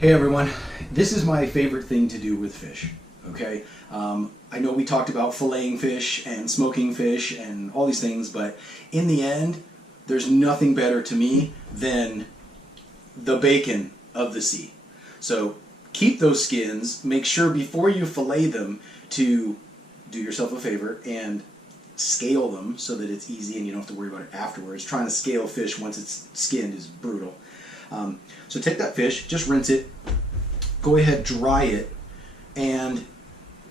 Hey everyone, this is my favorite thing to do with fish, okay? I know we talked about filleting fish and smoking fish and all these things, but in the end, there's nothing better to me than the bacon of the sea. So keep those skins, make sure before you fillet them to do yourself a favor and scale them so that it's easy and you don't have to worry about it afterwards. Trying to scale fish once it's skinned is brutal. So take that fish, just rinse it, go ahead, dry it, and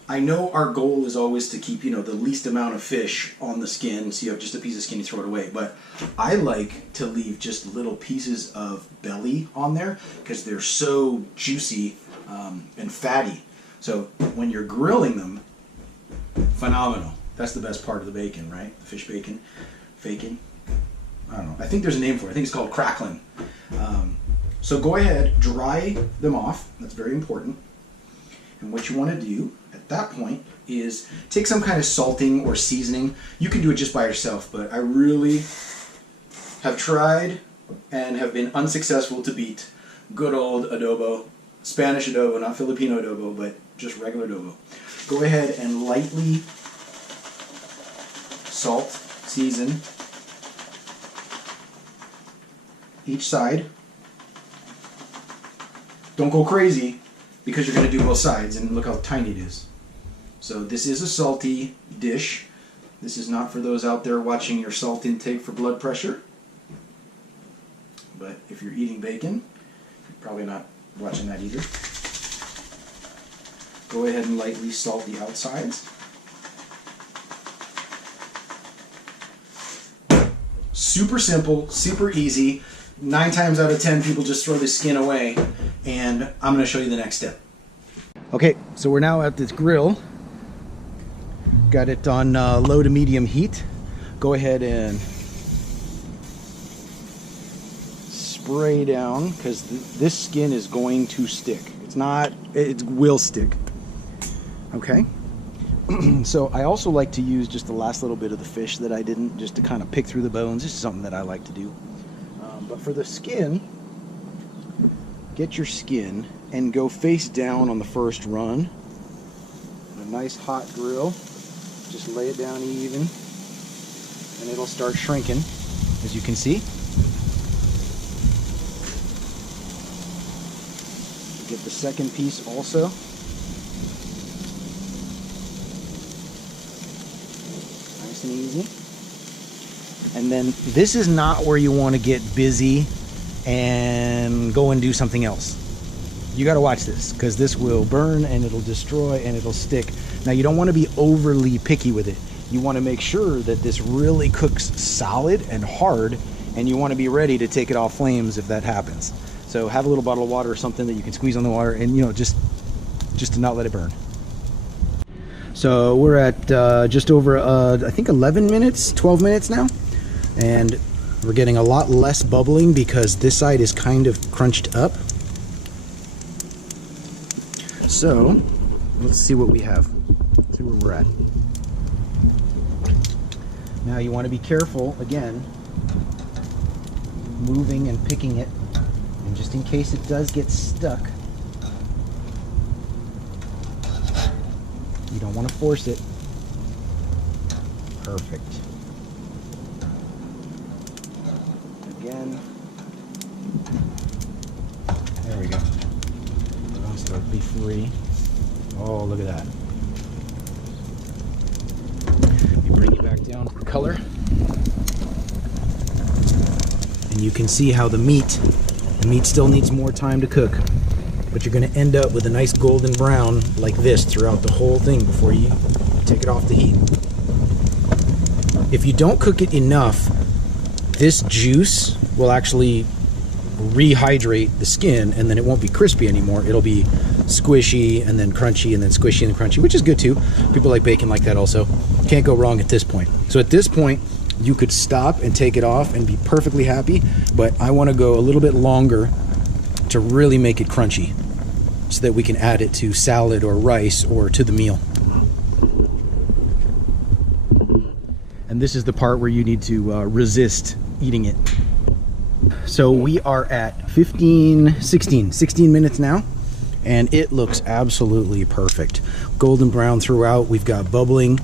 I know our goal is always to keep, the least amount of fish on the skin, so you have just a piece of skin, you throw it away, but I like to leave just little pieces of belly on there because they're so juicy and fatty. So when you're grilling them, phenomenal. That's the best part of the bacon, right? The fish bacon. Bacon. I don't know. I think there's a name for it. I think it's called Cracklin. So go ahead, dry them off. That's very important. And what you want to do at that point is take some kind of salting or seasoning. You can do it just by yourself, but I really have tried and have been unsuccessful to beat good old adobo. Spanish adobo, not Filipino adobo, but just regular adobo. Go ahead and lightly salt, season each side. Don't go crazy because you're going to do both sides, and look how tiny it is. So this is a salty dish. This is not for those out there watching your salt intake for blood pressure. But if you're eating bacon, you're probably not watching that either. Go ahead and lightly salt the outsides. Super simple, super easy. 9 times out of 10 people just throw the skin away, and I'm going to show you the next step. Okay, so we're now at this grill. Got it on low to medium heat. Go ahead and spray down because this skin is going to stick. It will stick. Okay. So I also like to use just the last little bit of the fish that I didn't, just to kind of pick through the bones. This is something that I like to do. But for the skin, get your skin and go face down on the first run. A nice hot grill. Just lay it down even, and it'll start shrinking, as you can see. Get the second piece also. Nice and easy. And then this is not where you want to get busy and go and do something else. You got to watch this because this will burn and it'll destroy and it'll stick. Now you don't want to be overly picky with it. You want to make sure that this really cooks solid and hard, and you want to be ready to take it off flames if that happens. So have a little bottle of water or something that you can squeeze on the water, and just to not let it burn. So we're at just over I think 11 minutes, 12 minutes now. And we're getting a lot less bubbling because this side is kind of crunched up. So let's see what we have. Let's see where we're at. Now you want to be careful, again, moving and picking it, and just in case it does get stuck, you don't want to force it. Perfect. Again. There we go. It wants to be free. Oh, look at that. You bring it back down for color. And you can see how the meat still needs more time to cook. But you're going to end up with a nice golden brown like this throughout the whole thing before you take it off the heat. If you don't cook it enough, this juice will actually rehydrate the skin, and then it won't be crispy anymore. It'll be squishy and then crunchy and then squishy and crunchy, which is good too. People like bacon like that also. Can't go wrong at this point. So at this point, you could stop and take it off and be perfectly happy, but I want to go a little bit longer to really make it crunchy so that we can add it to salad or rice or to the meal. And this is the part where you need to resist eating it. So we are at 16 minutes now, and it looks absolutely perfect. Golden brown throughout. We've got bubbling,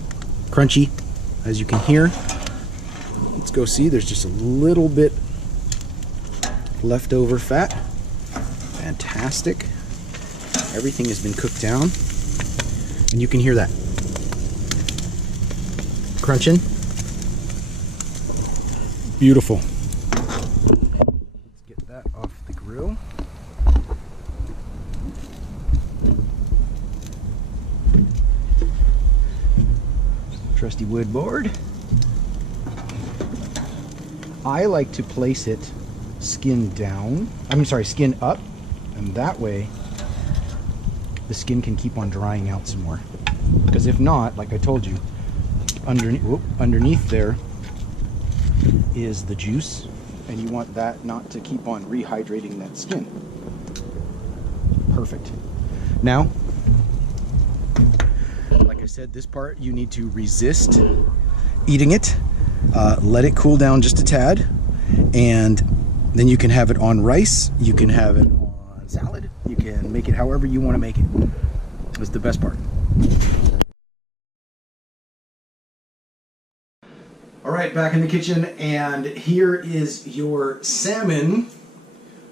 crunchy, as you can hear. Let's go see. There's just a little bit leftover fat. Fantastic. Everything has been cooked down, and you can hear that crunching. Beautiful. Let's get that off the grill. Trusty wood board. I like to place it skin down. Skin up, and that way the skin can keep on drying out some more. Because if not, like I told you, underneath there is the juice, and you want that not to keep on rehydrating that skin. Perfect. Now, like I said, this part you need to resist eating it. Let it cool down just a tad, and then you can have it on rice, you can have it on salad, you can make it however you want to make it. It's the best part. All right, back in the kitchen, and here is your salmon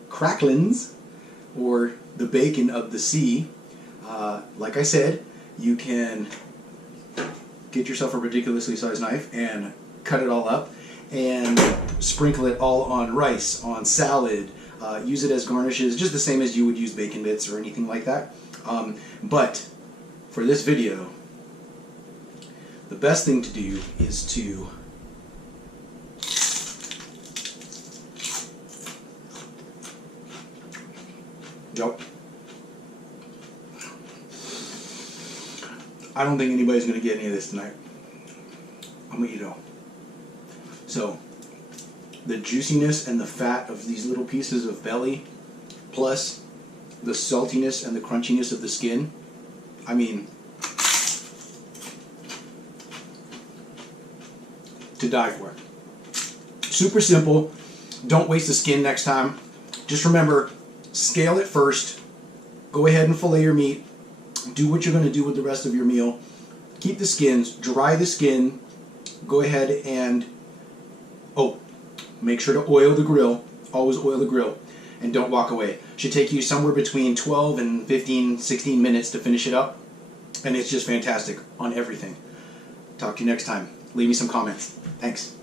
cracklins, or the bacon of the sea. Like I said, you can get yourself a ridiculously sized knife and cut it all up and sprinkle it all on rice, on salad, use it as garnishes, just the same as you would use bacon bits or anything like that. But for this video, the best thing to do is to I don't think anybody's going to get any of this tonight. I'm going to eat it all. So, the juiciness and the fat of these little pieces of belly, plus the saltiness and the crunchiness of the skin, I mean, to die for. Super simple. Don't waste the skin next time. Just remember, scale it first. Go ahead and fillet your meat. Do what you're going to do with the rest of your meal. Keep the skins, dry the skin. Go ahead and, make sure to oil the grill. Always oil the grill. And don't walk away. Should take you somewhere between 12 and 15, 16 minutes to finish it up. And it's just fantastic on everything. Talk to you next time. Leave me some comments. Thanks.